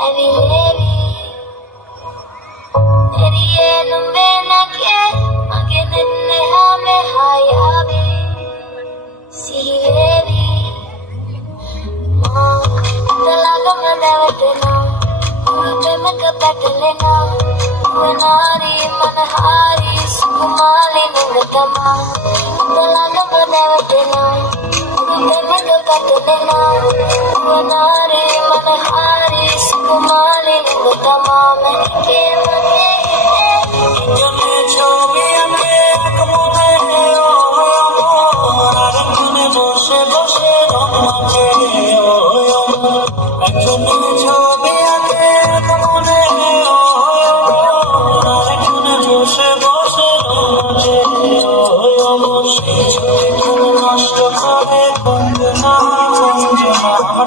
heavy, heavy. तेरी ये लंबे ना के आगे निन्ने हमें हायाबी सी हेवी माँ तला गम देवतना पे मक पटलेना वनारी मनहारी सुकुमाली नंगतमा तला गम देवतना पे मक पटलेना वनारी मनहारी सुकुमाली नंगतमा मैं के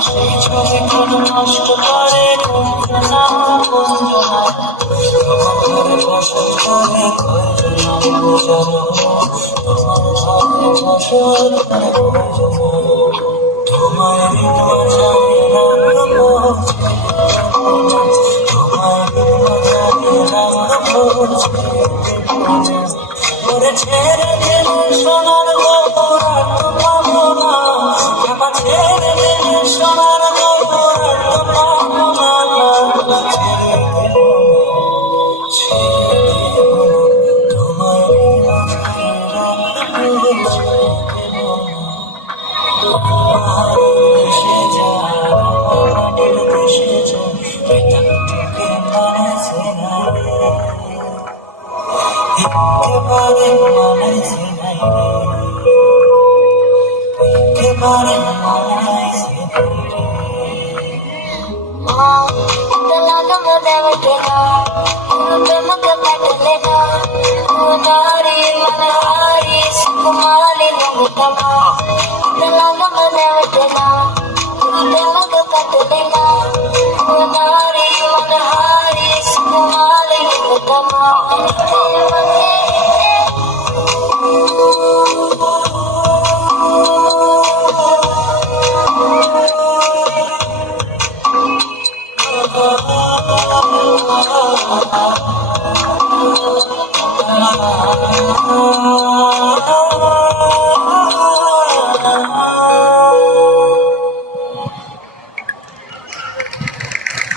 সেই ছবি নষ্ট করে তোমার বসত করে তোমার ছেড়ে দিলে সোনার পাবো না ছেড়ে দিলে সোনার Come on,